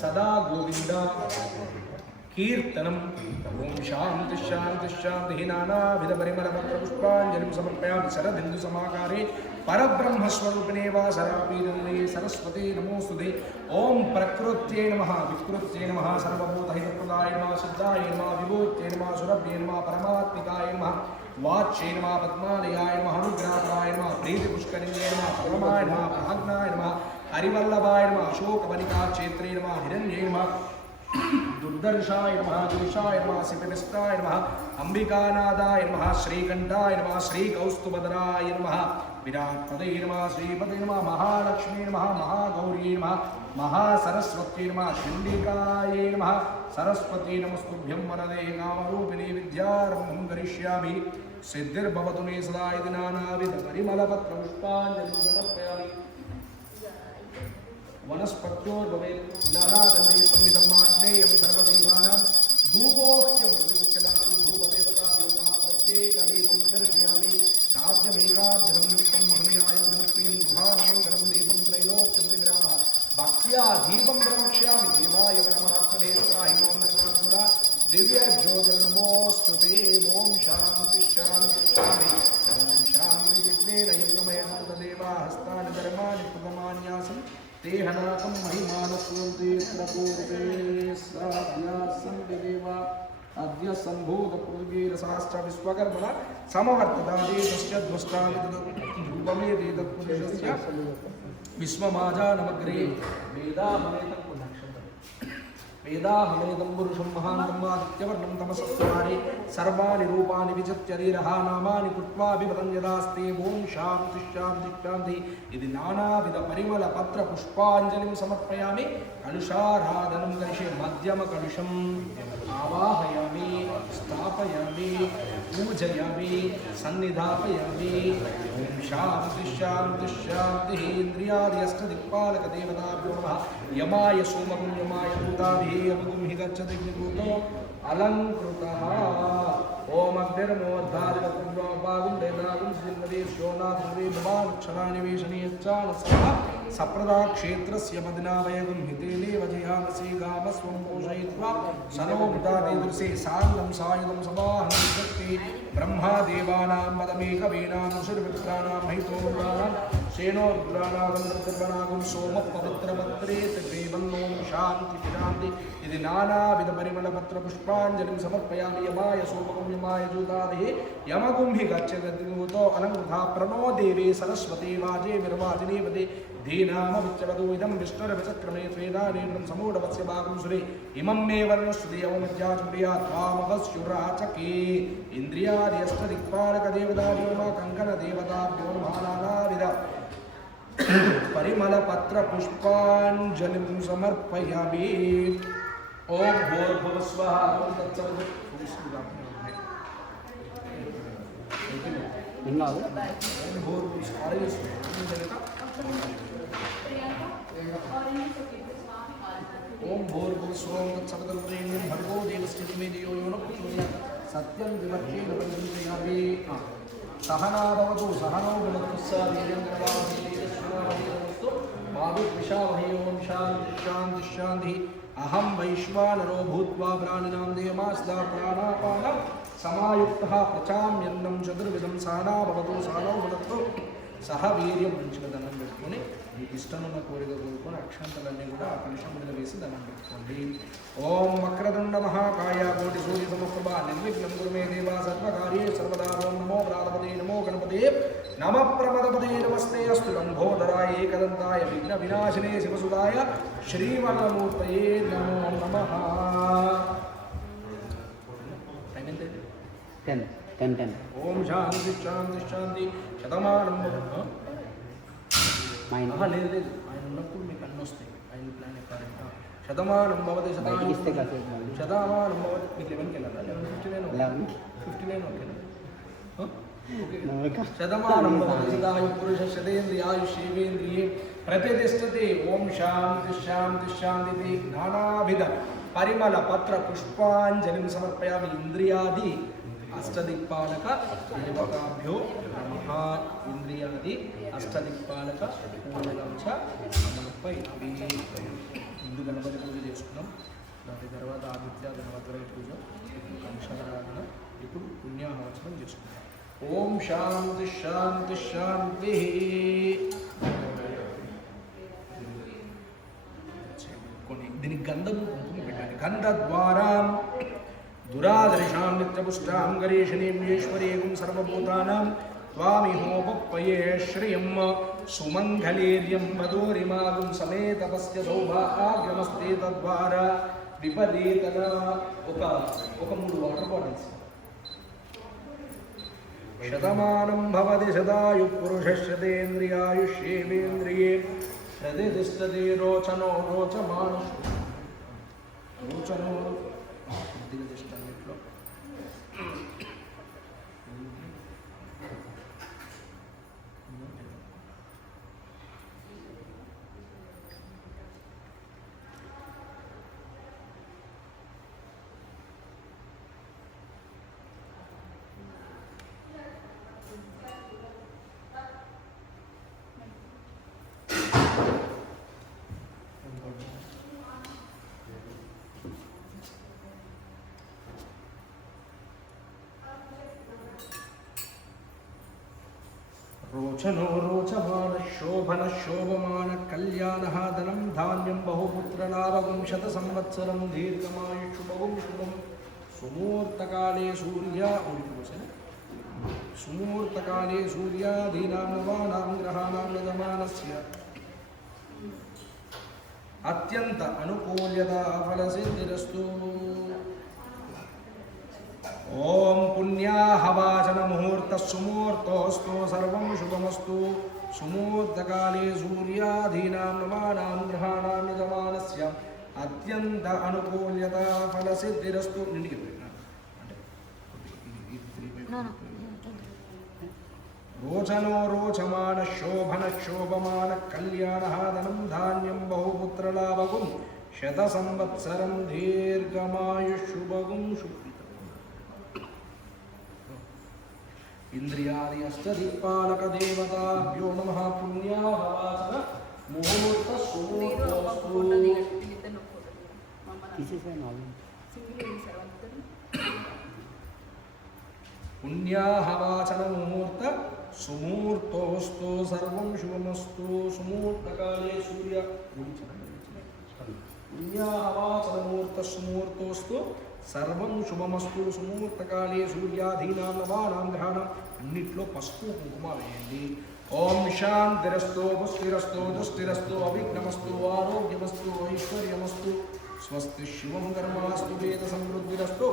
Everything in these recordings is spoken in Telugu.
सदा गोविंद कीर्तनम ओम शांति शांति शांति नानाविध परिमल पत्र पुष्पांजलिं समर्पयामि शरदिन्दु समाकारे परब्रह्म स्वरूपिणे वा सरापीरन्ने सरस्वती नमोस्तुते ओम प्रकृत्यै नमः विकृत्यै नमः सर्वभूतहितप्रदाय नमः सिद्धाय नमः विभूत्यै नमः सुरभ्ये नमः परमात्मिकाय नमः वाच्यै नमः पद्मालयाय नमः अनुग्रहपराय नमः प्रीतिपुष्करिण्ये नमः परमाय नमः प्राज्ञाय नमः हरिवल्लभाय नमः अशोकवनिका क्षेत्रे नमः हिरण्ये नमः दुर्दर्शाय नमः दुर्शाय नमः सिपिनिष्ठाय नमः अंबिकानादाय नमः श्रीकंठाय नमः श्रीकौस्तुभधराय नमः विराट्पदये नमः श्रीपदये नमः महालक्ष्मी नमः महागौरी नमः महासरस्वती नमः चण्डिकायै नमः सरस्वती नमस्तुभ्यं वरदे कामरूपिणी विद्यारम्भं करिष्यामि सिद्धिर्भवतु मे सदा इति नानाविध परिमलपत्रपुष्पाञ्जलिं समर्पयामि वनस्पत्योर्भवेत् नानागन्धैः संविधर्माग्नेयं सर्वदेवानां धूपोह्यं प्रतिमुख्यदानं धूपदेवताभ्यो नमः प्रत्येकदीपं दर्शयामि साध्यमेकाद्यं युक्तं महनीयायोजनप्रियं गृहानमङ्गलं दीपं त्रैलोक्यं दिविरामः भक्त्या दीपं प्रवक्ष्यामि देवाय परमात्मने त्राहिमो नर्मद्गुरा दिव्यज्योतिर्नमोऽस्तु ते ॐ शान्ति शान्ति शान्ति ॐ शान्ति यज्ञेन यज्ञमयं तदेवा हस्तानि धर्माणि कृतमान्यासन् ते हनाकं महिमानस्वन्ते पूर्वे साध्यासन्देवा अद्य सम्भूतपूर्वीरसाश्च विश्वकर्मणा समवर्तदादे तस्य ध्वस्तादिरूपमेदे तत्पुरुषस्य विश्वमाजानमग्रे वेदाहमेदं पुरुषं महान्तमादित्यवर्णं तमसस्वारे सर्वाणि रूपाणि विचित्यरीरः नामानि कृत्वा विपदं यदास्ते ॐ शान्ति शान्ति शान्ति इति नानाविधपरिमलपत्रपुष्पाञ्जलिं समर्पयामि कलुषाराधनं करिष्ये मध्यमकलुषम् आवाहयामि स्थापयामि पूजयामि सन्निधापयामि ॐ शान्ति शान्ति शान्तिः इन्द्रियादि अष्टदिक्पालकदेवताभ्यो नमः यमाय सोमगुं यमाय भूताभिः यमगुं हि गच्छति विभूतो अलङ्कृतः ओम अग्निर्मोद्धारिवकुण्डोपागुं देवनागुं श्रीमदेश्योनाथुरे भवानक्षरानिवेशनीयच्चानसः सप्रदाक्षेत्रस्य मदिनावयगुं हितेनेव जयामसि गामस्वं पोषयित्वा सनो बुधादेदृशे साङ्गं सायुधं समाहनं शक्ति ब्रह्मादेवानां मदमेकवेनानुषिर्विप्राणां महितोरुद्राणां सेनोरुद्राणागं सोमः पवित्रपत्रे त्रिवन्नों शान्ति शान्ति इति नानाविधपरिमलपत्रपुष्पाञ्जलिं समर्पयामि यमाय सोमगुं यमाय जूताभिः यमगुं हि गच्छति अलङ्कृता प्रणो देवे सरस्वती वाजे विर्वाजिनीपदे धीनामविच्यवदो इदं विष्णुरविचक्रमे स्वेदानेन्द्रं समूढवस्य भागं सुरे इमं मे वर्णश्रुति यवमध्याचुर्या त्वामवस्युराचके इन्द्रियादि अष्टदिक्पालकदेवताभ्यो नमः कङ्कणदेवताभ्यो नमः नानाविध परिमलपत्रपुष्पाञ्जलिं समर्पयामि ॐ भूर्भुवस्वः ॐ भूर्भुवस्वः तत्सवितुर्वरेण्यं भर्गो देवस्य धीमहि धियो यो नः प्रचोदयात् सत्यं विवक्षेण परिचिन्तयामि सहना भवतु सहनौ भुनक्तु सह वीर्यङ्करवावहै माविद्विषावहै ॐ शान्ति शान्ति शान्तिः अहं वैश्वानरो भूत्वा प्राणिनां देहमास्ता प्राणापानं समायुक्तः प्रचाम्यन्नं चतुर्विधं सहना भवतु सहनौ भुनक्तु सह वीर्यं మంచిగా దండం పెట్టుకొని మీకు ఇష్టమున్న కోరిక కోరుకొని అక్షంతలన్నీ కూడా ఆ కలుషం మీద వేసి దండం పెట్టుకోండి ఓం వక్రతుండ మహాకాయ కోటి సూర్య సమప్రభ నిర్విఘ్నం కురు మే దేవా సర్వకార్యే సర్వదా ఓం నమో ప్రాణపతే నమో గణపతే నమ ప్రమదపతే నమస్తే అస్తు లంబోదరాయ ఏకదంతాయ విఘ్న వినాశనే శివసుదాయ శ్రీవల్లమూర్తయే నమో నమః 10 ఓం శాంతి శాంతి శాంతి శతమానం లేదు లేదు ఆయన ఉన్నప్పుడు మీకు అన్నీ వస్తాయి ఆయన ప్లాన్ ఎక్కారంట శతమానం భవతి శతమానం భవతి మీకు 11కి వెళ్ళాలి 59 ఓకేనా శతమానం భవతి సదాయు పురుష శతేంద్రియాయుషేంద్రియే ప్రతిష్టతే ఓం శాంతి శాంతి శాంతి నానావిధ పరిమళ పత్ర పుష్పాంజలిం సమర్పయామి ఇంద్రియాది అష్టదిక్పాలక దేవతాభ్యో నమః ఇంద్రియాది అష్టదిక్పాలక పూజలం చ సమర్పయామి ముందు గణపతి పూజ చేసుకున్నాం. దాని తర్వాత ఆదిత్య గణపతి పూజ, ఇప్పుడు కంసారాధన, ఇప్పుడు పుణ్యాహవచనం చేసుకున్నాం. ఓం శాంతి శాంతి శాంతి. కొన్ని దీనికి గంధము కుంకుమ పెట్టాలి. గంధద్వారా దురాదర్శాం నిత్యపుష్టాం గరీషణీం ఈశ్వరీయం సర్వభూతానాం త్వామిహోపప్పయే శ్రియం సుమంగళీర్యం మధురిమాగం సమేతపస్య సౌభాగ్యమస్తే తద్వారా విపరీతన. ఒక 3 వాటర్ బాటిల్స్. శతమానం భవతి శతాయు పురుషేంద్రియాయుష్యేంద్రియే ప్రతిష్టతే రోచనో రోచమాను రోచనో దిగదిష్టన్నిట్లో రోచనో రోచమాన శోభన శోభమాన కళ్యాణ ధనం ధాన్యం బహుపుత్రలాభం శత సంవత్సరం దీర్ఘమాయుషు బహుం శుభం. సుమూర్తకాలే సుమూర్తకాలే సూర్యాదీనాం నవానాం గ్రహాణాం యజమానస్య అత్యంత అనుకూల్యతా ఫలసిద్ధిరస్తు. ఓం పుణ్యాహవాచన ముహూర్త సుమూర్తోస్తు సర్వం శుభమస్తు. సుమూర్తకాలే సూర్యాధీనాం నవానాం గ్రహాణాం యజమానస్య అత్యంత అనుకూల్యతా ఫలసిద్ధిరస్తు. నిండికి రోచనో రోచమాన శోభన శోభమాన కళ్యాణ ధనం ధాన్యం బహుపుత్రలాభగుం శత సంవత్సరం దీర్ఘమాయుషుభగుం శుభ్రం. ఇంద్రియాది అష్టదిక్పాలక దేవతాభ్యో నమః. పుణ్యాహవాచన ముహూర్త సుమూర్తోస్తు. పుణ్యాహవాచన ముహూర్త సుమూర్తోస్తు సర్వం శుభమస్తు. సుమూర్తకాలే సూర్య పుణ్యాహవాచన ముహూర్త సుమూర్తోస్తు సర్వం శుభమస్తు. సుమూర్తకాలే సూర్యాధీనాం నవానాం గ్రహాణాం. అన్నిట్లో పసుపు కుంకుమ వేయండి. ఓం శాంతిరస్తు పుష్టిరస్తు దుష్టిరస్తు అవిఘ్నమస్తు ఆరోగ్యమస్తు ఐశ్వర్యమస్తు. స్వస్తి శివం కర్మాస్తు వేద సమృద్ధిరస్తు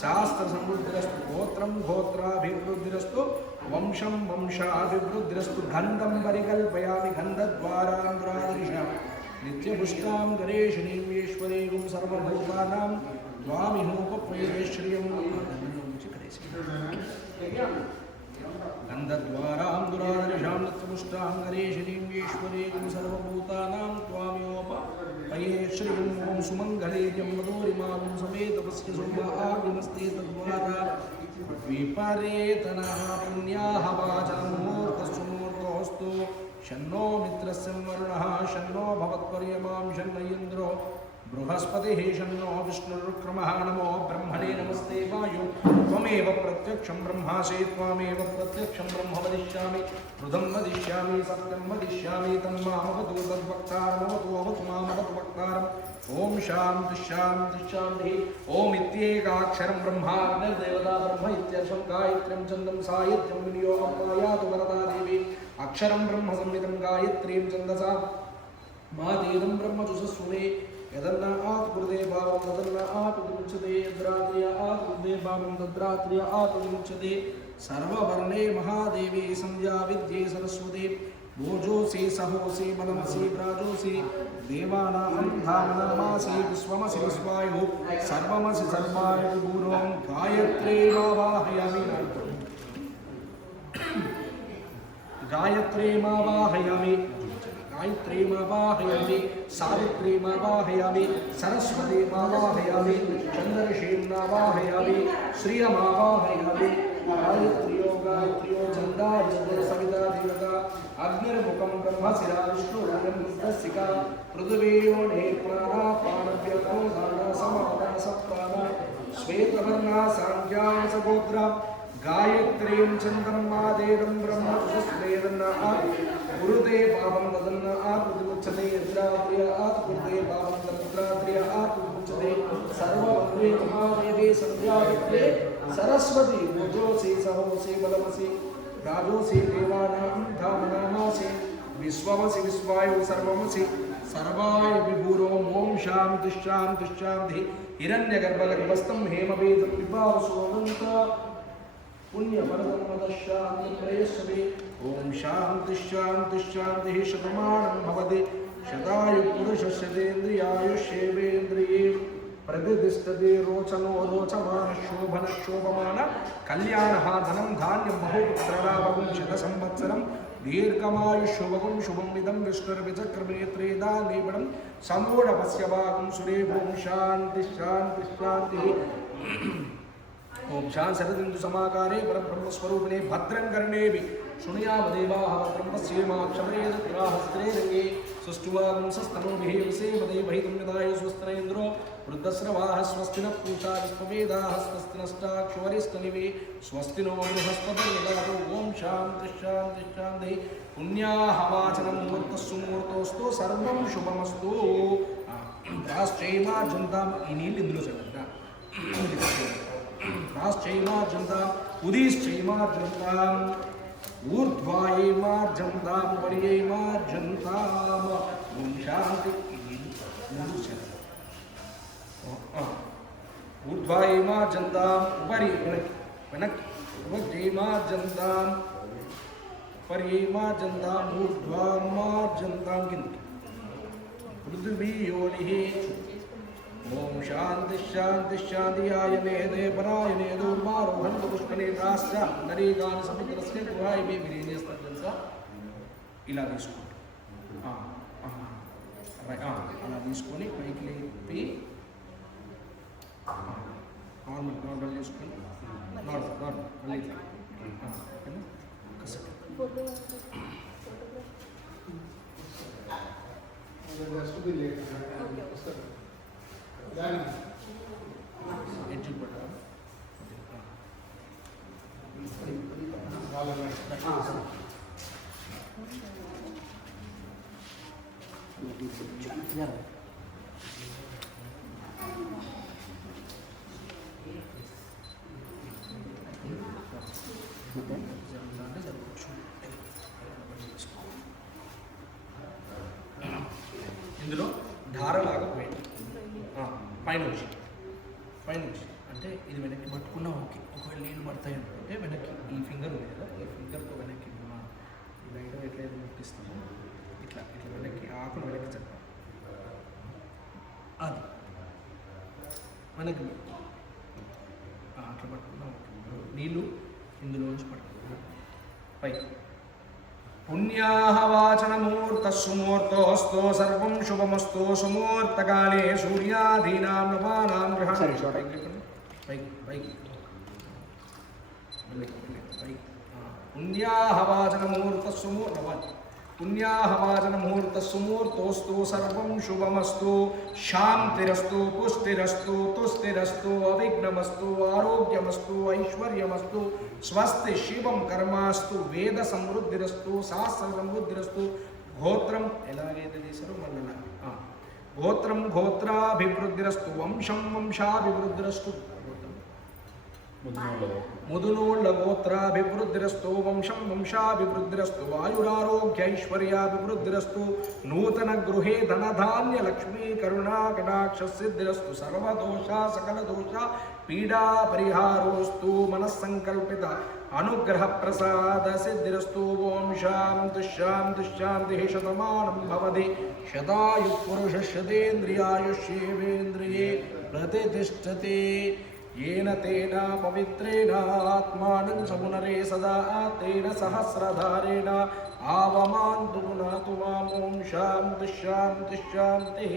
శాస్త్ర సమృద్ధిరస్తు. గోత్రం గోత్రాభివృద్ధిరస్తు వంశం వంశాభివృద్ధిరస్తు. గంధం పరికల్పయామి గంధద్వారాంధ్రాదృశాం నిత్యపుష్టాం గణేశినీం ఈశ్వరీం సర్వభూతానాం త్వామిహోపప్పయే శ్రియం. గంధద్వారాం దురాదర్శాం నిత్యపుష్టాం గణేశినీం ఈశ్వరీం సర్వభూతానాం త్వామిహోపప్పయే శ్రియం. ఓం సుమంగళీర్యం మధురిమాగం సమేతపస్య సౌభాగ్యమస్తే తద్వారా విపరీతనః. పుణ్యాహవాచన ముహూర్తస్సు ముహూర్తోస్తు. షన్నో మిత్రస్య వరుణః షన్నో భవత్వర్యమాం షన్న ఇంద్రో బృహస్పతిః షన్నో విష్ణురుక్రమః. నమో బ్రహ్మణే నమస్తే వాయు త్వమేవ ప్రత్యక్షం బ్రహ్మాసి త్వమేవ ప్రత్యక్షం బ్రహ్మ వదిష్యామి హృదం వదిష్యామి సత్యం వదిష్యామి తన్మామవతు తద్వక్తారమవతు అవతు మామవతు వక్తారం. ఓం శాంతి శాంతి శాంతి. ఓం ఇత్యేకాక్షరం బ్రహ్మాగ్నిర్దేవతా బ్రహ్మ ఇత్యర్థం. గాయత్ర్యం ఛందం సాహిత్యం వినియోగం మాయాతు వరదా దేవి. అక్షరం బ్రహ్మ సంహితం గాయత్రీం ఛందసా మాతేదం బ్రహ్మ చుసస్సునే. యదన్న ఆత్ కృతే భావం తదన్న ఆత్ విముచ్యతే. యద్రాత్రియ ఆత్ కృతే భావం తద్రాత్రియ ఆత్ విముచ్యతే. సర్వవర్ణే మహాదేవి సంధ్యా విద్యే సరస్వతి. భోజోసి సహోసి బలమసి ప్రాజోసి దేవానాం ధామనామాసి విశ్వమసి విశ్వాయు సర్వమసి సర్వాయు పూర్వం. గాయత్రీమావాహయామి గాయత్రీమావాహయామి गायत्रीमावाहयामि सावित्रीमावाहयामि सरस्वतीमावाहयामि चन्द्रशीलमावाहयामि श्रियमावाहयामि गायत्र्यो गायत्र्यो चंदार्यो सविता देवता अग्निर्मुखं ब्रह्मशिरा विष्णुरयं रुद्रसिका पृथिवीयो नेत्राणा प्राणव्यतो दाना समाना सप्राणा श्वेतवर्णा सांख्या सगोत्रा गायत्रीं चन्द्रमादेवं ब्रह्मस्वेदन्ना गुरुते पापं तदन्ना आत्ममुच्यते इंद्रात्रिय आत्मकुरुते पापं तद्रात्रिय आत्ममुच्यते सर्ववन्द्रे महादेवे संध्यावित्रे सरस्वती पूजोसि सहोसि बलमसि राजोसि देवानां धामनामासि विश्वमसि विश्वायु सर्वमसि सर्वाय विभूरो ओम शांति शांति शांति हिरण्यगर्भगर्भस्थं हेमवेदं विभावसोमन्त पुण्यवरदं मदशान्ति प्रयस्वे ओम शांति शांति शांति शतमानं भवति शतायु पुरुषस्येन्द्रियायुष्येवेन्द्रिये प्रतिष्ठते रोचनो रोचमान शोभन शोभमान कल्याणः धनं धान्यं बहुपुत्रलाभं शतसंवत्सरं दीर्घमायुष्युभगं शुभमिदं विष्णुर्विचक्रमे त्रेधा निबडं समूढपश्यभागं सुरेभों शान्ति शान्ति शान्तिः ओम शांति शरदिन्दु समाकारे परब्रह्मस्वरूपिणे भद्रं कर्णेभिः शृणुयामदेवाः भद्रं पश्येमाक्षमरेन्द्राहस्त्रे रङ्गे सुष्ठुवागं सस्तनोभिः विसेमदेवहितं यदायु स्वस्त्र इन्द्रो वृद्धस्रवाः स्वस्ति नः पूषा विश्ववेदाः स्वस्ति नष्टाक्षुवरिष्ठनिवे स्वस्ति नो बृहस्पतिर्ददातु ओम शान्ति शान्ति शान्तिः पुण्याहवाचनं मुहूर्तस्सु मुहूर्तोऽस्तु सर्वं शुभमस्तु రాశ్చైమార్జంతాం ఈ నీళ్ళు ఇందులో చల్లండి రాశ్చైమార్జంతాం ఉదీశ్చైమార్జంతాం ఊర్ధ్వాయైమార్జంతాం పర్యైమార్జంతాం ఓం శాంతి ముందు చల్లండి ఊర్ధ్వాయైమార్జంతాం ఉపరి వెనక్కి వెనక్కి ఉపజైమార్జంతాం పర్యైమార్జంతాం ఊర్ధ్వామార్జంతాం కిందకి पृथ्वी योनि ओम शांति शांति शांति आयने देवरायने दूर्मारोहण पुष्कने राष्ट्र नरेगान समुद्रस्य गुहाय में विलीने स्तंसा ఇలా తీసుకోండి అలా తీసుకొని పైకి లేపి నార్మల్ చేసుకొని నార్మల్ మళ్ళీ ఇందులో ధారలాగా పోయింది పైనుంచి అంటే ఇది వెనక్కి పట్టుకున్నా ఓకే. ఒకవేళ నీళ్ళు పడతాయి అంటే వెనక్కి ఈ ఫింగర్ ఉంది కదా, ఈ ఫింగర్తో వెనక్కి లైట్ ఎట్లయితే ముట్టిస్తామో ఇట్లా ఇట్లా వెనక్కి ఆకులు వెనక్కి చెప్పాలి. అది మనకి అట్లా పట్టుకున్నా ఓకే. నీళ్ళు ఇందులోంచి పట్టుకున్నాం పైకి. పుణ్యాహవాచనమూర్తస్సుమూర్తోऽस्तु सर्वं शुभमस्तु सुमूर्तकाले सूर्यादीनां नवानां ग्रहाणां पुण्याहवाचनमूर्तस्सुमूर्तोऽस्तु सर्वं शुभमस्तु शान्तिरस्तु पुष्टिरस्तु तुष्टिरस्तु अविघ्नमस्तु आरोग्यमस्तु ऐश्वर्यमस्तु स्वस्ति शिवं कर्मास्तु वेद समृद्धिरस्तु शास्त्र समृद्धिरस्तु गोत्रं एलागैते తీశారు మళ్ళీ गोत्रं गोत्राभिवृद्धिरस्तु वंशं वंशाभिवृद्धिरस्तु मुदुनोళ్ళ गोत्राभिवृद्धिरस्तु वंशं वंशाभिवृद्धिरस्तु आयुरारोग्यैश्वर्याभिवृद्धिरस्तु नूतन गृहे धनधान्य लक्ष्मी करुणा कटाक्षसिद्धिरस्तु सर्वदोषा सकलदोषा पीडा परिहारोस्तु मनस्संकल्पित अनुग्रह प्रसाद सिद्धिरस्तु ओम शांति शांति शांति शतमानं भवति शतायु पुरुषशतेन्द्रियायुष्येवेन्द्रिये प्रतिष्ठते येन तेन पवित्रेण आत्मानं समुनरे सदा तेन सहस्रधारेण आवमान्तु पुनातु माम् ओम शांति शांति शान्तिः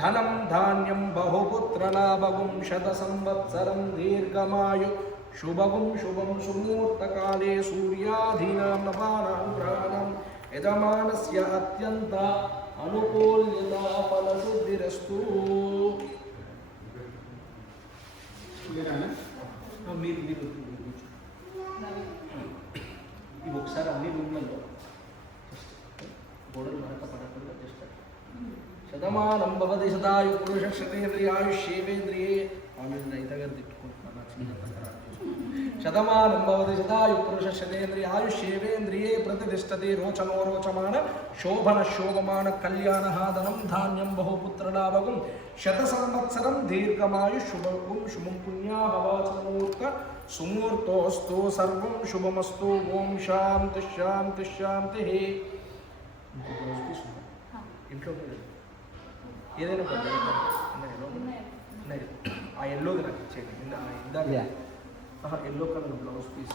धनं धान्यं बहुपुत्रलाभं शतसंवत्सरं दीर्घमायु शुभगुं शुभं सुमुहूर्तकाले सूर्याधीनां नवानां ग्रहाणां यजमानस्य अत्यन्त अनुकूल्यता फलसिद्धिरस्तु। మీరు ఇవి ఒకసారి అన్ని రూమ్లలో గోడలు మరక పడకుండా చేస్తారు. శతమానం భవతి శతాయు పురుష శతేంద్రియాయుష్యేంద్రియే రైత గారు తిట్టుకుంటున్నాను శతమానం భవతి శతాయు పురుష శతేంద్రియాయుష్యేంద్రియే ప్రతిష్టతి రోచనో రోచమాన శోభన శోభమాన కళ్యాణ ధనం ధాన్యం బహుపుత్రలాభకం శత సంవత్సరం దీర్ఘమాయు శుభం శుభం పుణ్యాహవాచనమూర్త సుమూర్తోస్తు సర్వం శుభమస్తు. ఓం శాంతి శాంతి శాంతి. ఇంట్లో ఏదైనా ఆ ఎల్లోది నాకు ఇచ్చేయండి. ఇందాక ఎల్లో కలర్ బ్లౌజ్ పీస్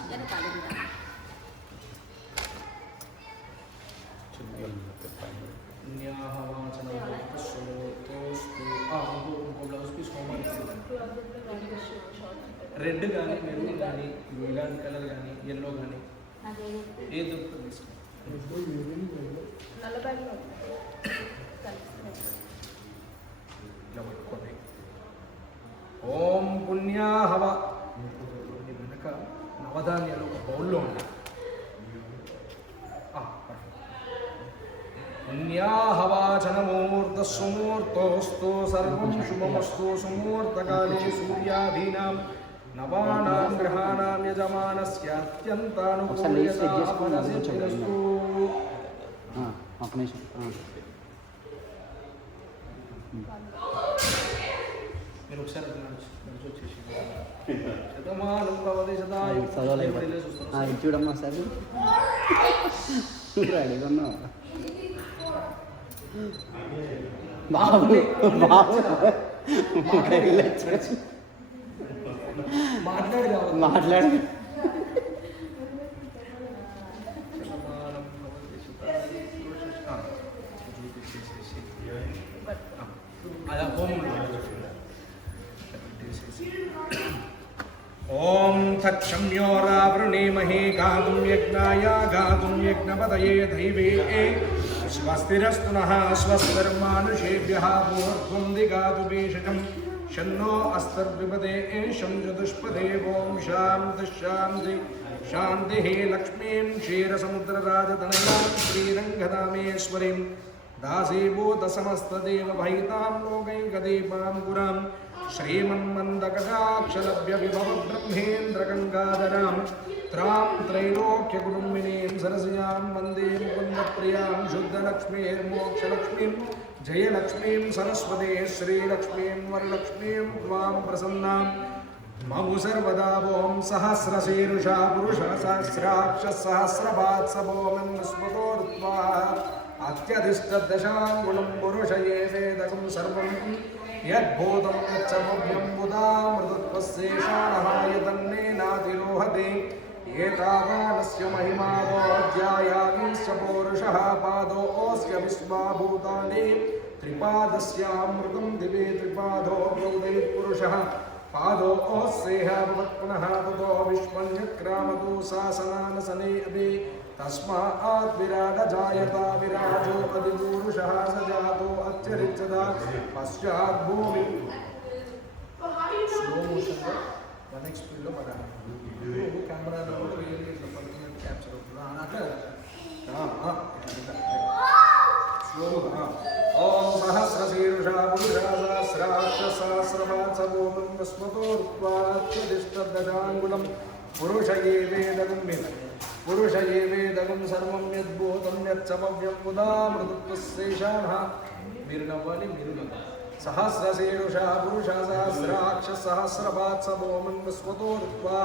ఇంకో బ్లౌజ్ పీస్ రెడ్ కానీ మెరూన్ కానీ ఇలాంటి కలర్ కానీ ఎల్లో కానీ ఏ దొరుకుతుంది తీసుకోండి. ఓం పుణ్యాహవ వెనక నవధాన్యాలు ఒక బౌల్లో ఉన్నాయి. పుణ్యాహవాచనమూర్త సుమూర్తోస్తు సర్వం శుభమస్తు. సుమూర్తకాలే సూర్యాధీనాం నవానాం గ్రహాణాం యజమానస్య అత్యంతానుకూల్యతా ఫలసిద్ధిరస్తు. మీరు ఒకసారి వచ్చేసి శతమానం భవతి శతాయు చూడమ్మా సార్ రెడీగా బాబు బాబు మాట్లాడు ఓం తక్షమ్యోరావృణీమహే గాతుం యజ్ఞాయ గాతుం యజ్ఞపతయే దైవే స్వస్తిరస్తు నః స్వస్తిర్మానుషేభ్యః పూర్వం దిగాతు భీషజం షన్నో అస్తర్విపదే శం చతుష్పదే. ఓం శాంతి శాంతి శాంతి. లక్ష్మీం క్షీరసముద్రరాజతనయాం శ్రీరంగదామేశ్వరీం దాసీభూత సమస్తదేవ భైతాం లోకైకదీపాం పురాం శ్రీమన్మందకటాక్షలభ్య విభవ బ్రహ్మేంద్ర గంగాధరాం త్రాం త్రైలోక్యకుటుంబినీం సరసిజాం వందే ముకుందప్రియాం శుద్ధలక్ష్మీర్మోక్షలక్ష్మీం జయలక్ష్మీం సరస్వతే శ్రీలక్ష్మీం వరలక్ష్మీం త్వాం ప్రసన్నాం మము సర్వదా. ఓం సహస్రశీరుషా పురుష సహస్రాక్ష సహస్రపాత్సభోమం స్మృతోర్త్వా అత్యధిష్టదశాంగుణం పురుషయే వేదకం సర్వం యద్భూతం యచ్చమవ్యం బుధామృతత్వస్యేషానహాయతన్నేనాతిరోహతే. ఏతావానస్య మహిమాదోऽధ్యాయామిశ్చ పౌరుషः పాదోऽస్య విశ్వాభూతాని త్రిపాదస్యామృతం దివే త్రిపాదో ప్రౌదయత్పురుషः పాదోऽస్యేహ పునః తతో విశ్వన్యక్రామతో శాసనానసనే అపి తస్మాత్ విరాట జాయత విరాజో అధిపూరుషः స జాతో అత్యరిచ్చత పశ్చాత్ భూమి. స్లో మోషన్లో 1x స్పీడ్లో పడాలి. కెమెరాలో కూడా ఇట్లా పడుతున్నట్టు క్యాప్చర్ అవుతుంది. స్లోగా. ఓం సహస్రశీర్షా పురుషా సహస్రాక్ష సహస్రపాత్సభోమం స్మృతోర్త్వాత్యధిష్టదశాంగుణం పురుష ఏ వేదగం పురుష ఏ వేదగం సర్వం యద్భూతం యచ్చమవ్యం బుధామృతత్వస్యేషానః. మీరు నవ్వాలి, మీరు నవ్వాలి. సహస్రశీర్షా పురుష సహస్రాక్ష సహస్రపాత్సభోమం స్మృతోర్త్వా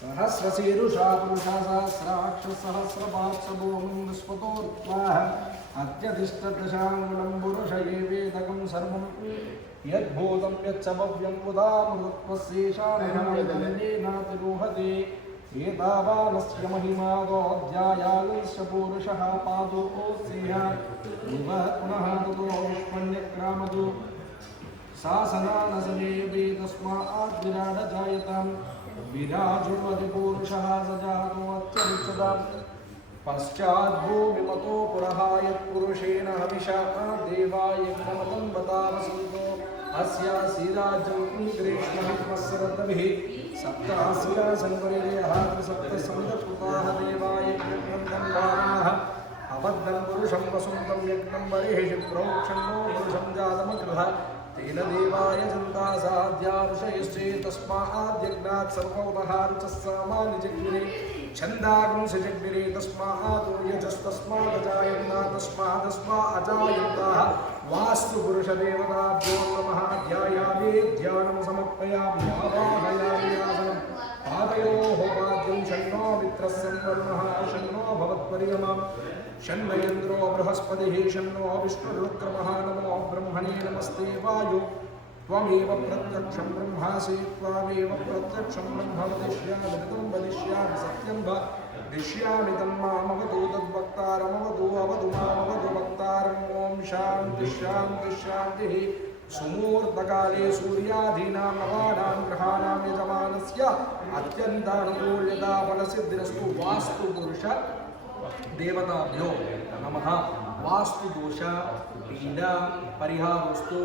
సహస్రశీరుషా పురుష సహస్రాక్ష సహస్రపాత్సభోమం స్మృతోర్త్వా అత్యధిష్టదశాంగుణం పురుష ఏ వేదకం సర్వం యద్భూతం యచ్చమవ్యం బుధామృతత్వస్యేషానహాయతన్నేనాతిరోహతే. ఏతావానస్య మహిమాదోऽధ్యాయామిశ్చ పూరుషः పాదోऽస్యేహ పునః తతో విష్మన్యక్రామతో सासनानसदेवे तस्मात् विराट जायताम् विराजो अधिपुरुषः सजातोऽत्यरिच्यताम् पश्चात् भूमिमतो पुरः यत्पुरुषेण हविषा देवाय यज्ञमतं बतावसन्तो अस्यासीराजं ग्रीष्महिमस्सरतभिः सप्तासीरासन्परिदेयः त्रिसप्तसन्दकृताः देवाय यज्ञग्रन्थन्वानाः अबद्धं पुरुषं वसुन्तं यज्ञं बर्हिषि प्रोक्षन्नो पुरुषं जातमकृः तेन देवाय जन्तासाद्याविषयश्चे तस्माद्यज्ञात् सर्वोपहारुचः सामान्यजग्निरे छन्दागुंसि जग्निरे तस्मात् यजस्तस्मादजायन्ता तस्मादस्मादजायन्ताः वास्तु पुरुषदेवताभ्यो नमः ध्यायामि ध्यानं समर्पयामि आवाहयामि आसनं पादयोः पाद्यं शन्नो मित्रः संवर्णः शन्नो भवत्पर्यमां शन्नो इन्द्रो बृहस्पतिः शन्नो विष्णुरुक्रमः नमो ब्रह्मणे नमस्ते वायु त्वमेव प्रत्यक्षं ब्रह्मासि त्वमेव प्रत्यक्षं ब्रह्म वदिष्यामि ऋतं वदिष्यामि सत्यं वदिष्यामि तन्मामवतु तद्वक्तारमवतु अवतु मामवतु वक्तारम् ॐ शान्ति शान्ति शान्तिः सुमूर्तकाले सूर्यादीनां नवानां ग्रहाणां यजमानस्य अत्यन्तानुकूल्यता फलसिद्धिरस्तु वास्तु पुरुष देवताभ्यो नमः वास्तु दोष पीडा परिहारोस्तु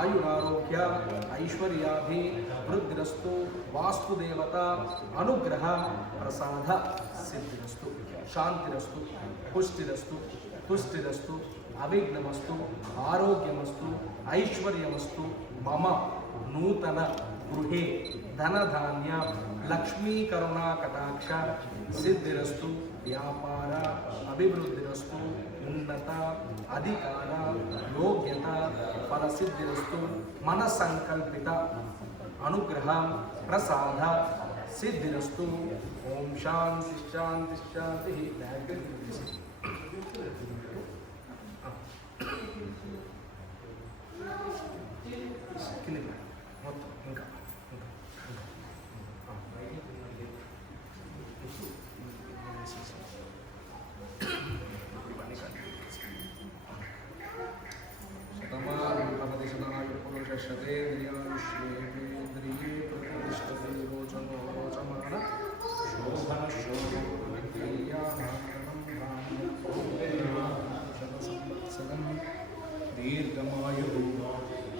आयुरारोग्य ऐश्वर्याभि वृद्धिरस्तु वास्तुदेवता अनुग्रह प्रसाद सिद्धिरस्तु शांतिरस्तु पुष्टिरस्तु तुष्टिरस्तु अविघ्नमस्तु आरोग्यमस्तु ऐश्वर्यमस्तु मम नूतन गृहे धनधान्य लक्ष्मी करुणा कटाक्ष सिद्धिरस्तु व्यापार अभिवृद्धिरस्तु उन्नत अधिकार योग्यता फलसिद्धिरस्तु मनसंकल्पित अनुग्रह प्रसाद सिद्धिरस्तु ओम शांति शांति शांति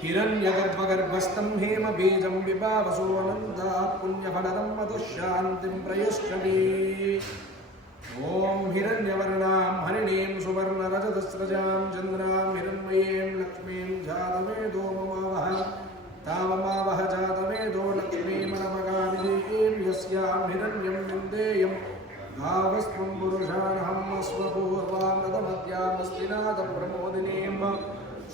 हिरण्यगर्भगर्भस्थं हेम बीजं विभावसो अनन्ता पुण्यफलदं मधुशान्तिं प्रयच्छति ॐ हिरण्यवर्णां हरिणीं सुवर्णरजतस्रजां चन्द्रां हिरण्मयीं लक्ष्मीं जातवेदो ममावह तावमावह जातवेदो लक्ष्मीमनमगामिनीं यस्यां हिरण्यं विन्देयं गावस्त्वं पुरुषाणहम् स्वपूर्वां रथमद्यामस्तिनाथप्रमोदिनीं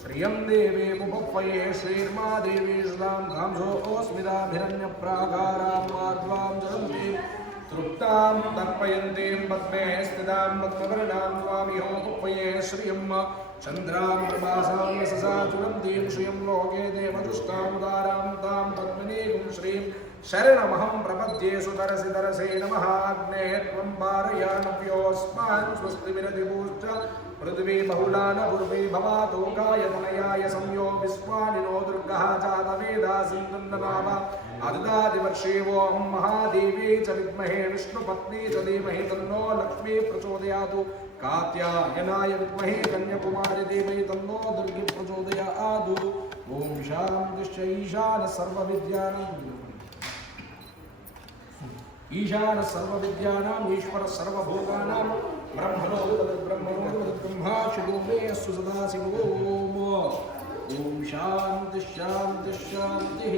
श्रियं देवीमुपह्वये श्रीर्मा देवी श्रीरां गांसोऽस्मिताभिरण्यप्राकारां माध्वां जलन्तीं तृप्तां तर्पयन्तीं पद्मे स्थितां पद्मवर्णां त्वामिहोपह्वये श्रियं चन्द्रां प्रभासां यशसा चुरन्तीं श्रियं लोके देवदुष्टामुदारां तां पद्मिनीं श्रीं शरणमहं प्रपद्ये सुतरसि तरसे नमः अग्ने त्वं पारयानव्योऽस्मान् स्वस्ति विरतिभूश्च पृथ्वी बहुलान पूर्वे भवातो गायतनयाय संयो विश्वानिनो दुर्गः जातवेदा सिन्धुन्ननाम अददादिवर्षेवोऽहं महादेवी च विद्महे विष्णुपत्नी च धीमहि तन्नो लक्ष्मी प्रचोदयातु कात्यायनाय विद्महे कन्याकुमारी धीमहि तन्नो दुर्गी प्रचोदयातु ॐ शान्तिश्च ईशानः सर्वविद्यानां ईशान सर्वविद्यानां ईश्वर सर्वभूतानां ब्रह्मणो ब्रह्मा शिवो मे अस्तु सदाशिवो ओम शांति शांति शांति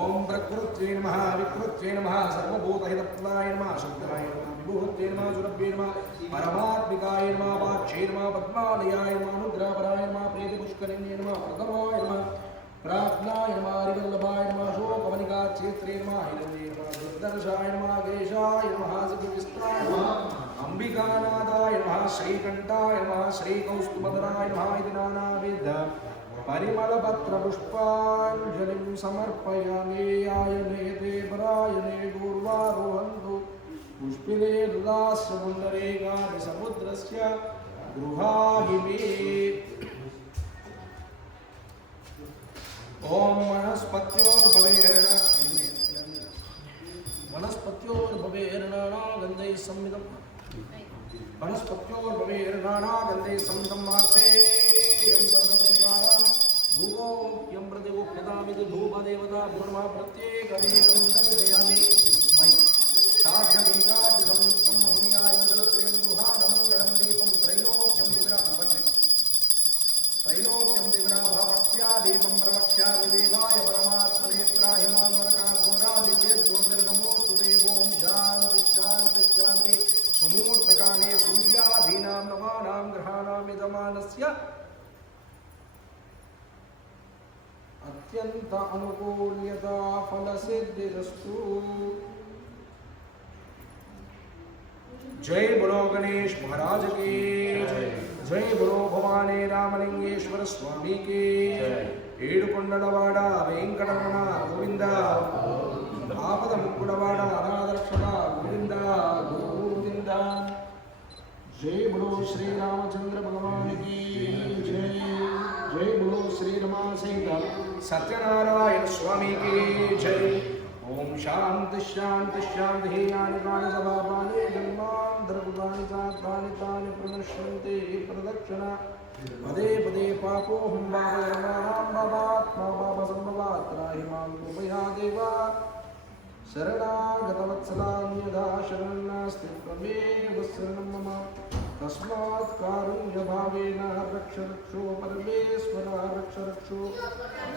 ओम प्रकृत्यै नमः विकृत्यै नमः सर्वभूतहितप्राय नमः शब्दाय नमः विभूत्यै नमः सुरभ्ये नमः परमात्मिकाय नमः वाच्यै नमः पद्मालयाय नमः अनुग्रहपराय नमः प्रीतिपुष्करिण्ये नमः प्रथमाय नमः प्रार्थनाय नमः हरिवल्लभाय नमः शोकवनिका क्षेत्रे नमः हिरण्ये नमः दुर्दर्शाय नमः केशाय नमः सिद्धिविस्ताय नमः अंबिकानाथाय नमः श्रीकण्ठाय नमः श्रीकौस्तुभधराय नमः इति नानाविध परिमलपत्रपुष्पाञ्जलिं समर्पयामि आयने ते परायणे दूर्वारोहन्तु पुष्पिने दुदास्य पुण्डरीकानि समुद्रस्य गृहाहि मे संविदं वनस्पत्योर्भवेर्नानागन्धे संविदं माग्ने यं सर्वदेवानां भूगो यं प्रतिगो प्रदामिति भूपदेवता भूर्मा प्रत्येकदेवं दर्शयामि मयि ताभ्यमेकाद्यसंयुक्तं महुनियायोगलप्रेम गृहानमङ्गलं दीपं त्रैलोक्यं दिविरापट्टे त्रैलोक्यं दिविराभक्त्या दीपं प्रवक्ष्यामि देवाय परमात्मने त्राहिमान्वरकाघोरादित्य ज्योतिर्नमोऽस्तु देवों शान्ति शान्ति शान्ति सुमूर्तकाले सूर्यादीनां नवानां ग्रहाणां यजमानस्य अत्यंत अनुकूल्यता फलसिद्धिरस्तु। जय बोलो गणेश महाराज की जय। जय बोलो भवानी रामलिंगेश्वर स्वामी की ఏడుకొండలవాడ వెంకటరమణ గోవింద ఆపద ముక్కుడవాడ అనాథరక్షక గోవింద గోవింద। जय बोलो श्री रामचंद्र भगवान की जय। जय बोलो श्री रमासहित सत्यनारायण स्वामी की जय। ओम शांति शांति शांति। यानि कानि सभापानि जन्मान्तरकृतानि तानि तानि प्रणश्यन्ते प्रदक्षिणा पदे पदे पापोऽहं पापकर्माणां पापात्मा पापसम्भवात् त्राहि मां कृपया देव शरणागतवत्सलान्यथा शरणं नास्ति त्वमेव शरणं मम तस्मात् कारुण्यभावेन रक्ष रक्षो परमेश्वर रक्ष रक्षो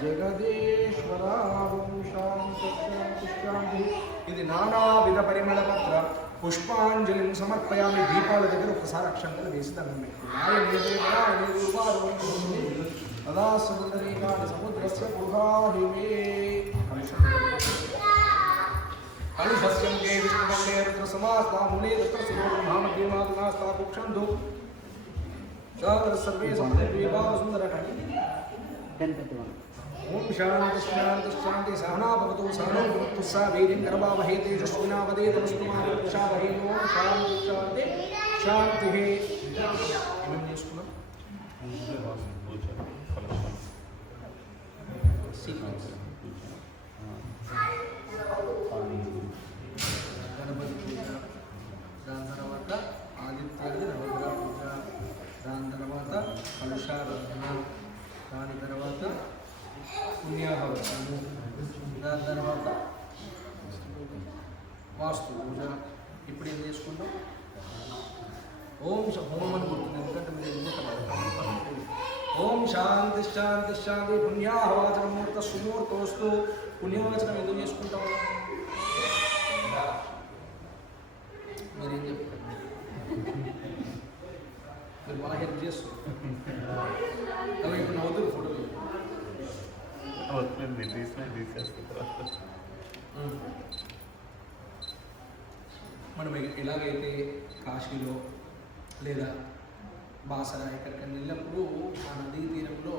जगदीश्वरा। ओम शांति शांति शांति। ఇది నానావిధ పరిమళ పత్ర పుష్పాంజలిని సమర్పయామి। దీపాల దగ్గర ఒకసారి అక్షంతలు వేసి దండం పెట్టుకున్నాయి। తదా సముద్రీకాని సముద్రస్య పురాహిమే కలుషస్యం కే విష్ణువందే రుద్ర సమాస్తా మునే దత్త సుబ్రహ్మణ్య మాతనాస్తా కుక్షందు చావర సర్వే సందేవా సుందరః। ओम शांति शांति शांति। सहना भवतु सहनौ भुनक्तु सह वीर्यं करवावहै तेजस्विनावधीतमस्तु मा विद्विषावहै। ओम शांति शांति शांति। ఏమేం చేసుకున్నాం? గణపతి పూజ, దాని తర్వాత ఆదిత్యాది నవగ్రహ పూజ, దాని తర్వాత కలుషారాధన, దాని తర్వాత పుణ్యాహవచనము, దాని తర్వాత వాస్తు పూజ. ఇప్పుడు ఏం చేసుకుంటాం? ఓం హోమం అని గుర్తుంది, ఎందుకంటే మీరు ఓం శాంతి శాంతి శాంతి। పుణ్యాహవాచనం ముహూర్త సుముహూర్తోస్తు। పుణ్యవచనం ఎందుకు చేసుకుంటాం? మీరేం చెప్తారు? మీరు బాగా హెల్ప్ చేస్తారు. ఇప్పుడు నవ్వుతుంది ఫోటో మనం ఎలాగైతే కాశీలో లేదా బాసర ఎక్కడికి వెళ్ళినప్పుడు ఆ నదీ తీరంలో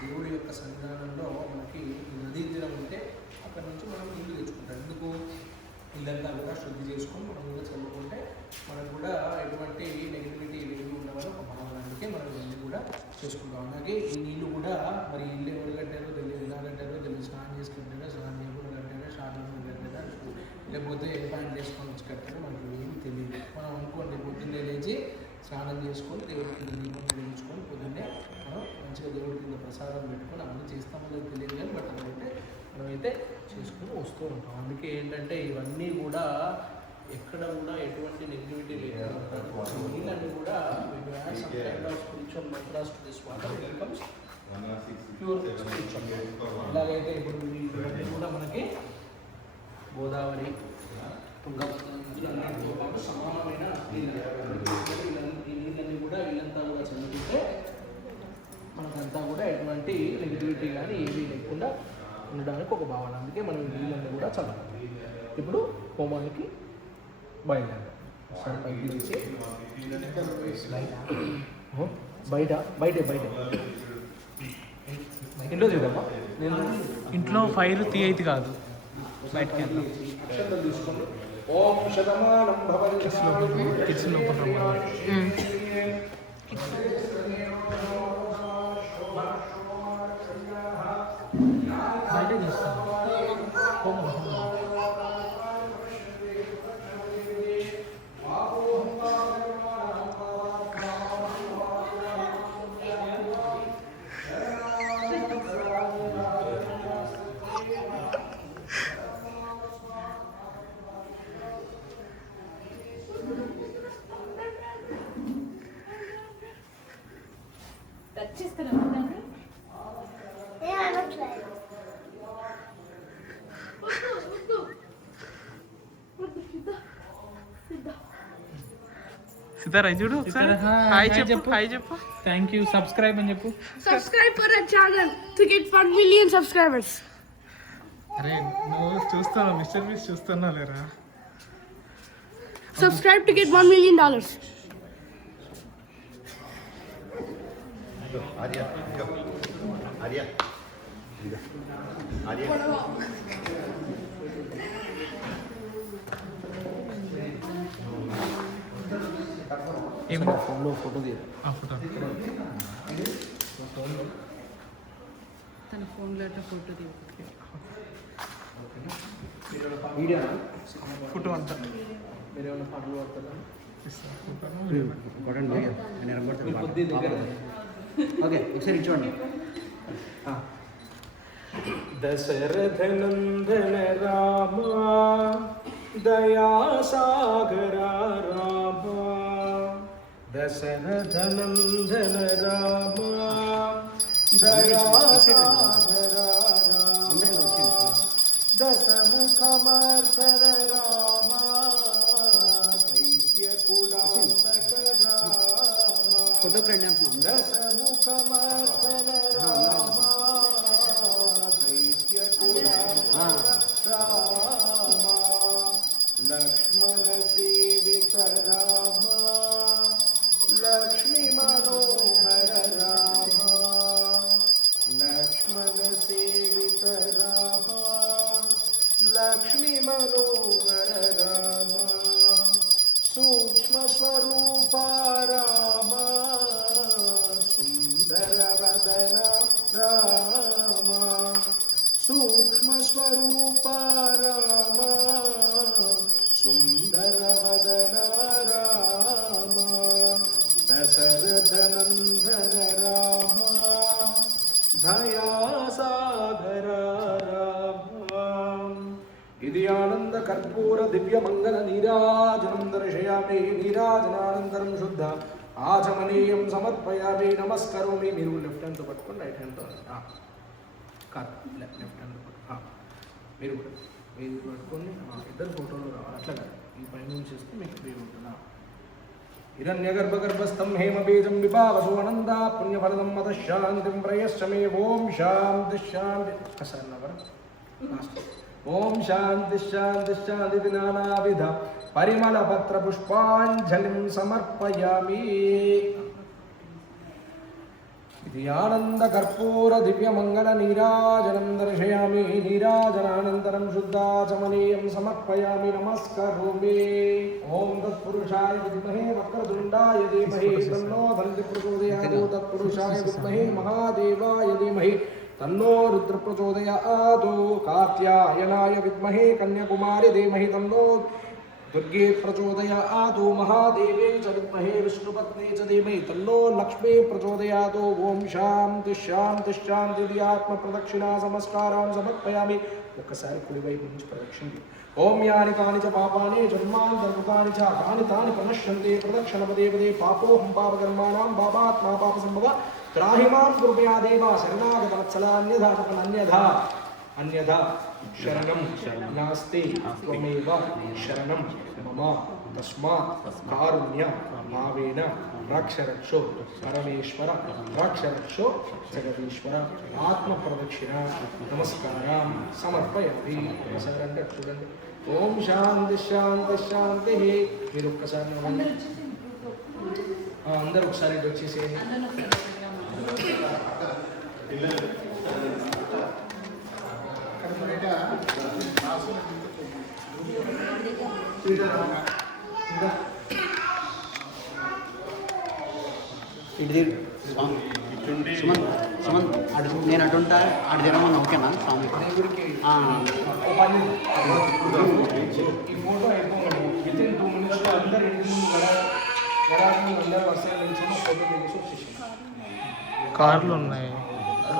దేవుడి యొక్క సన్నిధానంలో మనకి నదీ తీరం ఉంటే అక్కడ నుంచి మనం ఇల్లు తెచ్చుకుంటాం. ఎందుకు? ఇల్లంతా కూడా శుద్ధి చేసుకొని మనం కూడా చదువుకుంటే మనకు కూడా ఎటువంటి నెగిటివిటీ ఏమి ఉండవని ఒక భావనానికి మనం ఇల్లు కూడా చేసుకుంటాం. అలాగే ఈ నీళ్ళు కూడా మరి ఇల్లు ఎవరు కట్టారో తెలియదు, ఎలా కట్టారో తెలియదు. స్నానం చేసి కట్టారా, స్నానం చేయకుండా కట్టారా, షార్ట్లో కట్టారా, లేకపోతే ప్యాంట్ వేసుకొని వచ్చి కట్టారో మనకు ఏమి తెలియదు. మనం అనుకోండి పొద్దున్నే లేచి స్నానం చేసుకొని దేవుడి కింద దీపం వెలిగించుకొని పొద్దున్నే మనం మంచిగా దేవుడి కింద ప్రసాదం పెట్టుకొని అవన్నీ చేస్తామో లేదో తెలియదు కానీ బట్ మనమైతే చేసుకుని వస్తూ ఉంటాం. అందుకే ఏంటంటే ఇవన్నీ కూడా ఎక్కడ కూడా ఎటువంటి నెగిటివిటీ లేదు. నీళ్ళన్నీ కూడా spiritual mantras to this water becomes pure spiritual. ఇలాగైతే ఇప్పుడు ఇవన్నీ కూడా మనకి గోదావరి, తుంగభద్ర నదులన్నింటితో పాటు సమానమైన నీళ్ళు. ఈ నీళ్ళన్నీ కూడా వీళ్ళంతా కూడా చదువుకుంటే మనకంతా కూడా ఎటువంటి నెగిటివిటీ కానీ ఏమీ లేకుండా ఉండడానికి ఒక భావన. అందుకే మనం ఈ నీళ్ళన్నీ కూడా చదవాలి. ఇప్పుడు హోమానికి బయలుదేరాం. ఒకసారి పైకి తీసి బయట ఇంట్లో చూడమ్మా. ఇంట్లో ఫైర్ తీయైతే కాదు, బయటకి అక్షంతలు తీసుకోండి. ఓం శతమానం భవతి కిచెన్ లోపల బయట చేస్తాను. సితారా చూడు ఒకసారి హాయ్ చెప్పు హాయ్ చెప్పు థ్యాంక్ యూ సబ్స్క్రైబ్ అని చెప్పు Subscribe for our channel to get 1 million subscribers. అరే నువ్వు చూస్తున్నావు మిస్టర్ బీస్ చూస్తున్నా లేరా Subscribe to get $1 million. ఏం ఫోన్లో ఫోటో తీయ ఆ ఫోటో తన ఫోన్లో ఫోటో తీయ వీడియో ఫోటో అంతా మీరేమైనా పాటలు పాడతారా? కొట్టండి నేను ఓకే ఒకసారి ఇచ్చుకోండి దశరథ నందన రామ దయా సాగర రామ దశరథ నందన రామ దయా సాగర రామ దశముఖమర్దన రామ దైత్య కులాంతక రామ ఫోటో ఫ్రెండ్ అంటున్నాను దశముఖమర్దన రామ దైత్య కులాంతక రామ లక్ష్మణ సేవిత రామ లక్ష్మీ మనోహర రామ లక్ష్మణ సేవిత రామ లక్ష్మీ మనోహర రామ సూక్ష్మ స్వరూప రామ సుందర వదన రామ సూక్ష్మ స్వరూప రామ సుందర వదన రామ దశరథ నందన రామ దయా సాగర రామ ఇది ఆనంద కర్పూర దివ్య మంగళ నీరాజనం దర్శయామి నీరాజనానందరం శుద్ధ ఆచమనీయం సమర్పయామి నమస్కరోమి మీరు లెఫ్ట్ హ్యాండ్తో పట్టుకోండి రైట్ హ్యాండ్తో కాదు లెఫ్ట్ హ్యాండ్తో పట్టుకో మీరు కూడా మీరు పట్టుకోండి ఇద్దరు ఫోటోలు రావాలి అట్లా కాదు ఈ పైన నుంచి చూస్తే మీకు పేరు ఉంటుందా హిరణ్యగర్భగర్భస్థం హేమబీజం విభావసు అనంద పుణ్యఫలదం మదశాంతిం ప్రయశ్చమే ఓం శాంతి శాంతి ఒకసారి నవర ఓం శాంతి శాంతి శాంతి నానావిధ పరిమళ పత్ర పుష్పాంజలిం సమర్పయామి ఇది ఆనంద కర్పూర దివ్య మంగళ నీరాజనం దర్శయామి నీరాజనానంతరం శుద్ధాచమనీయం సమర్పయామి నమస్కరోమి ఓం తత్పురుషాయ విద్మహే వక్రతుండాయ ధీమహి తన్నో ధన్వి ప్రచోదయాత్ తత్పురుషాయ విద్మహే మహాదేవాయ ధీమహి తన్నో రుద్ర ప్రచోదయాత్ కాత్యాయనాయ విద్మహే కన్యాకుమారి ధీమహి తన్నో दुर्गे प्रचोदयात् महादेवे च विद्महे विष्णुपत्नी च धीमहि तन्नो लक्ष्मी प्रचोदयात् ओम शांति शांति शांति आत्म प्रदक्षिणा नमस्कारान् समर्पयामि ఒక్కసారి కుడి వైపు నుంచి ప్రదక్షిణ ఓం యాని కాని చ పాపాని జన్మాంతర్గతాని చ కాని తాని ప్రణశ్యంతే ప్రదక్షిణ పదే పదే పాపోహం పాపకర్మాణం పాపాత్మా పాప సంభవ త్రాహి మాం కృపయా దేవ శరణాగత వత్సలా అన్యథా అన్యథా అన్యథా శరణం నాస్తి త్వమేవ శరణం మమ తస్మాత్ కారుణ్య భావేన రక్షరక్షో పరమేశ్వర రక్షరక్షో జగదీశ్వర ఆత్మ ప్రదక్షిణ నమస్కారం సమర్పయామి ఒకసారి అంటే చూడండి ఓం శాంతి శాంతి శాంతి మీరు ఒక్కసారి నవ్వండి అందరూ ఒకసారి ఇటు వచ్చేసేయండి ఇది సుమన్ సుమన్ అటు నేను అటుంటా అటు తినమన్నా ఓకేనా స్వామి ఈ ఫోటో అయిపోయింది విత్ ఇన్ 2 minutes అందరు ఇంటి అందరు వరుసగా నిల్చుని ఫోటో తీసి కార్లు ఉన్నాయి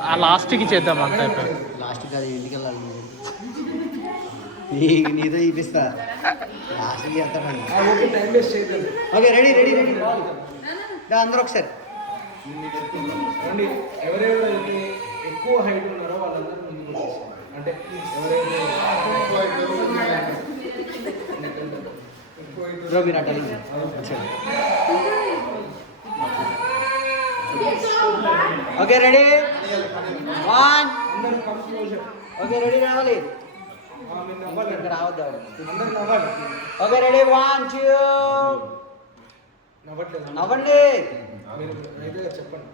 ఆ లాస్ట్కి చేద్దాం అంత అయిపోయి లాస్ట్కి అది ఇంటికి వెళ్ళాలి నీతో చూపిస్తా లాస్ట్కి చేస్తామండి ఓకే టైం వేస్ట్ చేయలేదు ఓకే రెడీ రెడీ రెడీ అందరూ ఒకసారి ఏమండి ఎవరెవరైతే ఎక్కువ హైట్ ఉన్నారో వాళ్ళందరూ ముందుకు వచ్చేసారు. అంటే ఎవరైతే బ్రో మీరు అట్లా ఓకే రెడీ 1 ఓకే రెడీ రావాలి ఇక్కడ రావద్దు అందరూ నవ్వాలి. Okay ready 1 2 నవ్వట్లేదు. నవ్వండి మీరు రైతుగా చెప్పండి.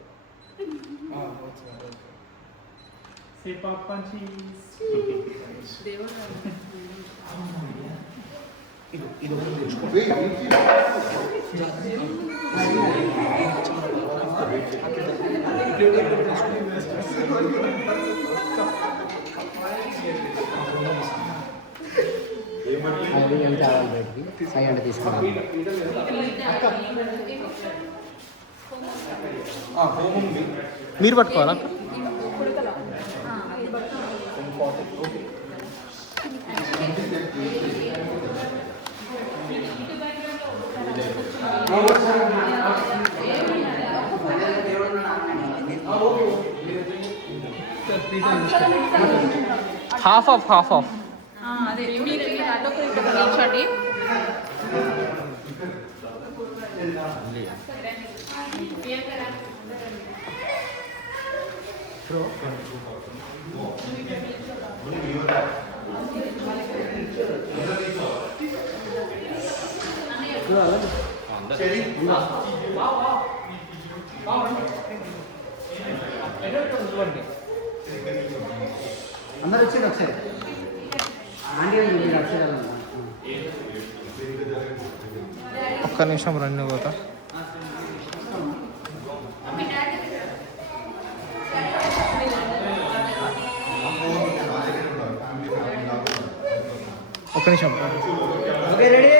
ఇది ఒకటి తెచ్చుకోండి. అది ఎంత కావాలి బయటికి సై అంటే తీసుకున్నాను హోమం మీరు పట్టుకోవాలా? హాఫ్ ఆఫ్ అదే మీరు అటొక ఇటొక నిల్చోండి. అందరు వచ్చేది ఒకసారి ఆంటీ మీరు వచ్చేది ఒక్క నిమిషం రండి పోతా. ఒక్క నిమిషం. ఓకే రెడీ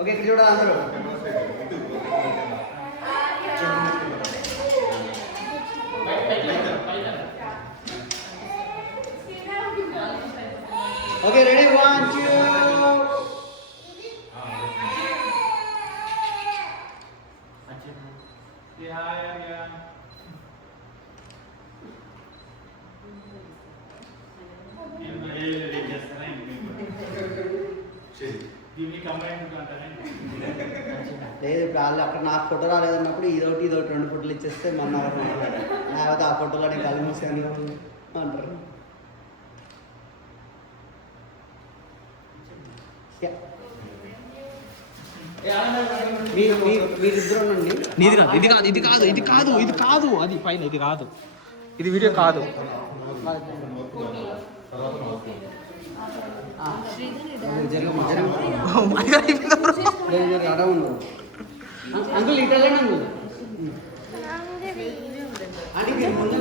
ఓకే ఇక్కడ చూడాలి అందరూ ఓకే రెడీ 1 2 లేదు ఇప్పుడు వాళ్ళు అక్కడ నాకు ఫోటో రాలేదన్నప్పుడు ఇదొకటి 2 ఫోటోలు ఇచ్చేస్తే మొన్న లేకపోతే ఆ ఫోటోలో నేను కళ్ళు మూసాను అంటారు. మీరిద్దరు నుండి ఇది కాదు అది పైన ఇది కాదు, ఇది వీడియో కాదు. అంకుల్ ఇటలేండి అంకుల్ అంటే మీరు ముందు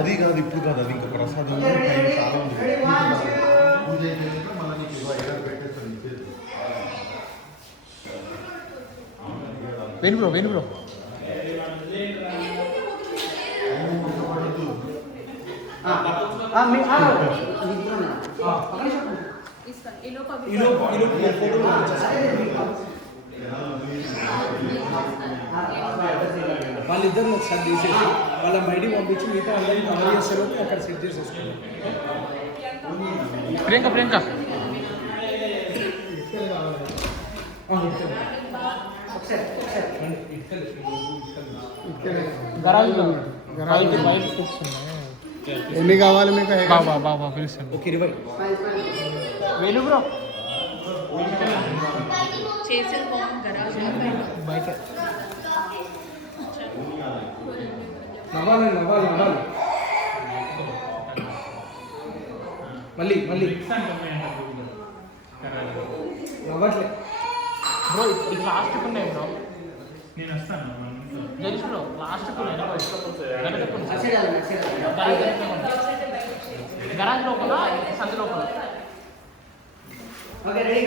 అది కాదు ఇప్పుడు కాదు అది ఇంకా ప్రసాదం పూజ అయిపోయాక మళ్ళీ పెట్టేస్తాను. వెను బ్రో వాళ్ళిద్దరు ఒకసారి తీసేసి వాళ్ళ మైడి పంపించి మిగతా అందరికీ కవర్ చేస్తారు. అక్కడ సెట్ చేసేసుకోండి. ప్రియాంక ఎన్ని కావాలి మీకు? బాబా పిలుస్తాను. ఓకే 20 వెను బ్రో చేసిన గరాజ్ బయట నవ్వాలి మళ్ళీ నవ్వట్లే బ్రో. ఇది లాస్ట్ ఉన్నాయి బ్రో. నేను వస్తాను జరీష్ బ్రో. లాస్ట్ గరాజ్ లోపల సందు లోపల. ఓకే రెడీ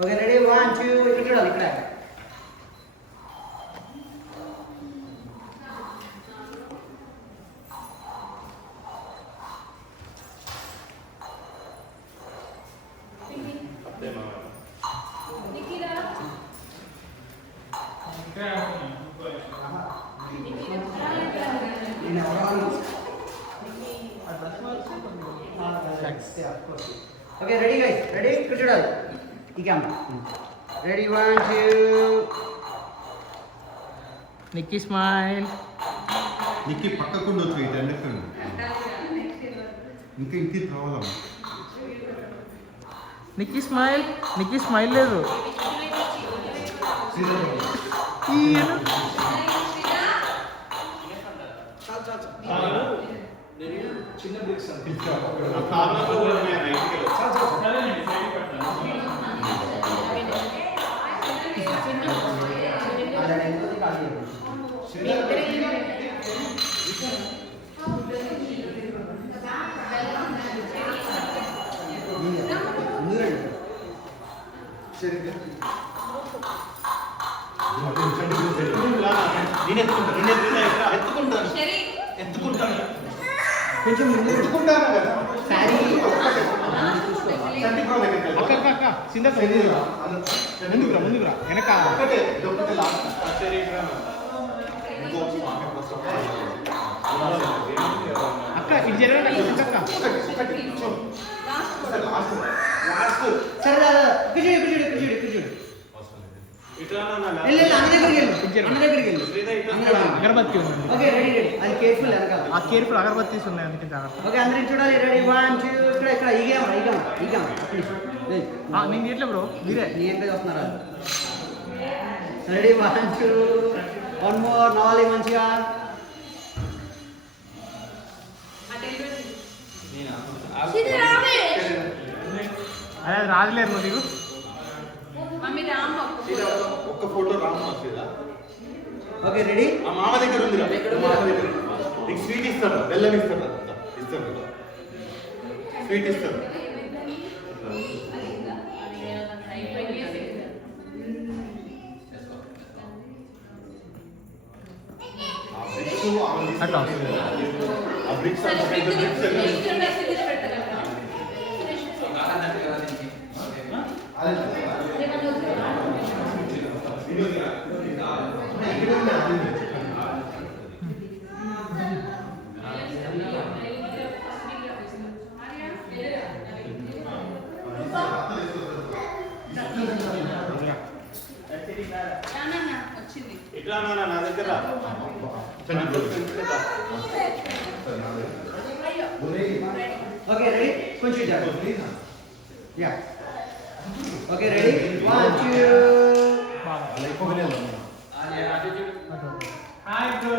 ఓకే రెడీ 1 2 ఇక్కడ చూడాలి ఇక్కడ ఓకే రెడీ గైస్ రెడీ ఇక్కడ చూడాలి ఈ కెమెరా రెడీ 1 2 నిక్కీ స్మైల్. నీకు పక్కకుండా వచ్చి ఇటు ఎండకండి ఇంకా ఇంటికి రావాలమ్మా నిక్కీ స్మైల్. నిక్కీ స్మైల్ లేదు. చిన్న బ్రేక్స్ కొంచెం ముందు ఎత్తుకుంటాను కదా శారీ ముందుకు రా వెనక. అక్క ఇది జరగండి అక్క. సరే దాదా ఇక్కడ చూడు అగరబత్తి ఉంది. ఓకే రెడీ అది కేర్ఫుల్ వెనకాల ఆ కేర్ఫుల్ అగరబత్తీస్ ఉన్నాయి అందుకే జాగ్రత్త. ఓకే అందరూ చూడాలి రెడీ 1 2 ఇక్కడ ఈ కెమెరా నేను ఎట్లా బ్రో మీరే నీ ఎంత చూస్తున్నారా రెడీ 1 2 1 మోర్ నవాలి మంచిగా అదే రాజులేరు నువ్వు దిగు. మమ్మీ రామ్ ఒక్క ఫోటో రామ్మా సీదా ఓకే రెడీ ఆ మామ దగ్గర ఉంది నీకు స్వీట్ ఇస్తాడు బెల్లం ఇస్తాడు స్వీట్ ఇస్తాడు అట్లా ఆ బ్రిక్స్ వచ్చింది. ఇట్లా నా దగ్గర ఓకే రెడీ కొంచెం yeah okay ready 1 2 hi bro.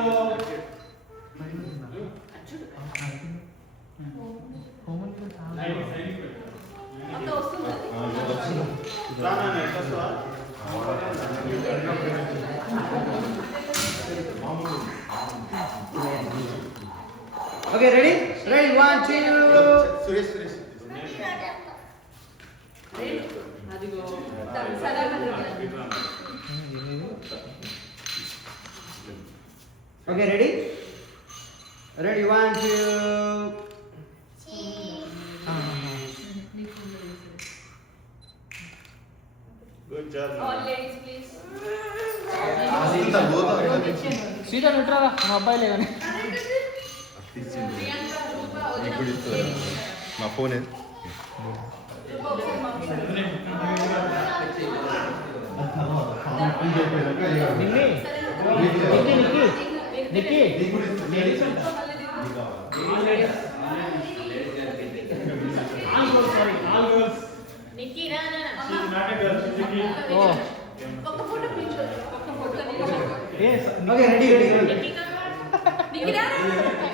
అంత వస్తుంది. ఓకే రెడీ 1 2 సురేష్ అదిగో సరే okay ready 1 2 good job all ladies please. సీదా విట్రారా మా అబ్బాయి లేదని. నా ఫోన్ నిక్కీ నిక్కీ రా ఓ ఒక్క ఫోటో ప్లీజ్ ఒక్క ఫోటో ఓకే రెడీ నిక్కీ రా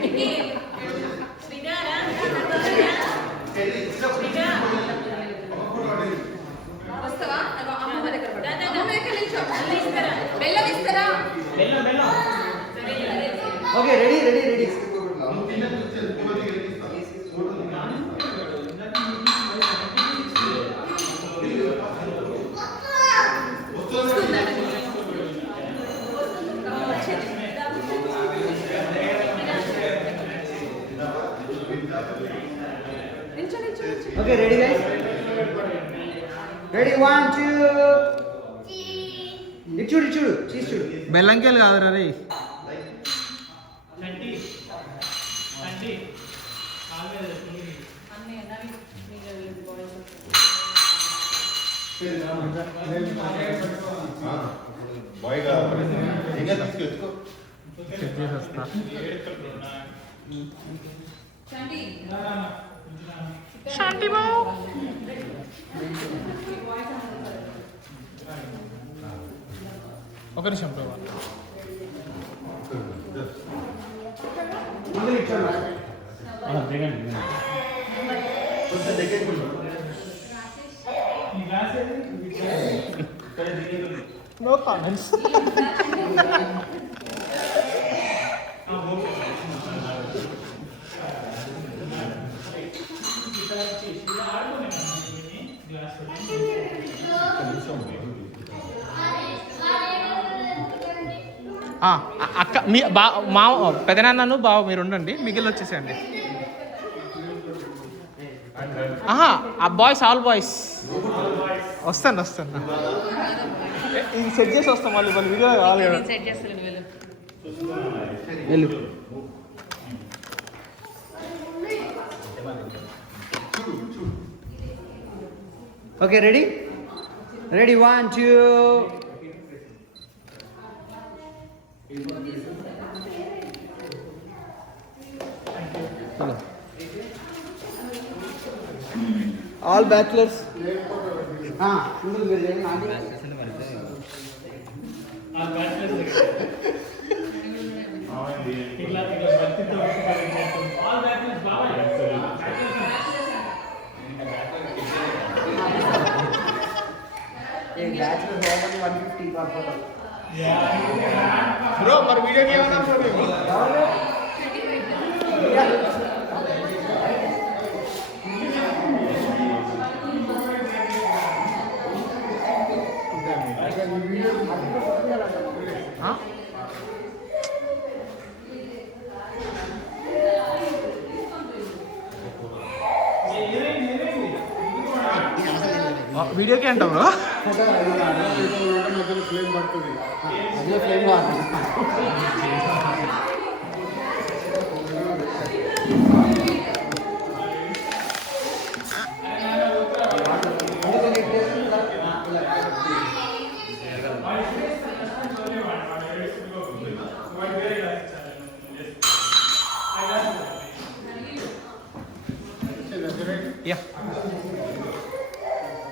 నిక్కీ శ్రీదా రా శ్రీదా వస్తావా అమ్మ దగ్గర అమ్మ దగ్గర నిల్చో బెల్లం ఇస్తారా okay ready okay ready guys ready 1 2 చూడు చీజ్ చూడు బెల్లంకేలు కాదురా రే. అన్నీ బాయ్ కాదు ఇంకా తీసుకెత్తుకో చెక్ చేసి వస్తా. శాంతి బాబు ఒక నిమిషం ప్రభా. కొంచెం దగ్గరికి నో కామెంట్స్. అక్క మీ మా పెదనాన్నను బావ మీరు ఉండండి, మిగిలిన వచ్చేసేయండి. ఆ బాయ్స్ ఆల్ బాయ్స్ వస్తాను ఇది సెట్ చేసి వస్తాం. మళ్ళీ వీడియో కావాలి కదా. సెట్ చేస్తాను వెళ్ళు. వెళ్ళు. Okay ready ready 1 2 all bachelors. ముందు మీరు చేయండి, నాకు బ్యాచులర్ 150 పడుతుంది. బ్రో మరి వీడియోకి ఏమన్నా వీడియోకి అంటావు బ్రో. ఫ్లేమ్ పడుతుంది. అదే ఫ్లేమ్ వాడు. యా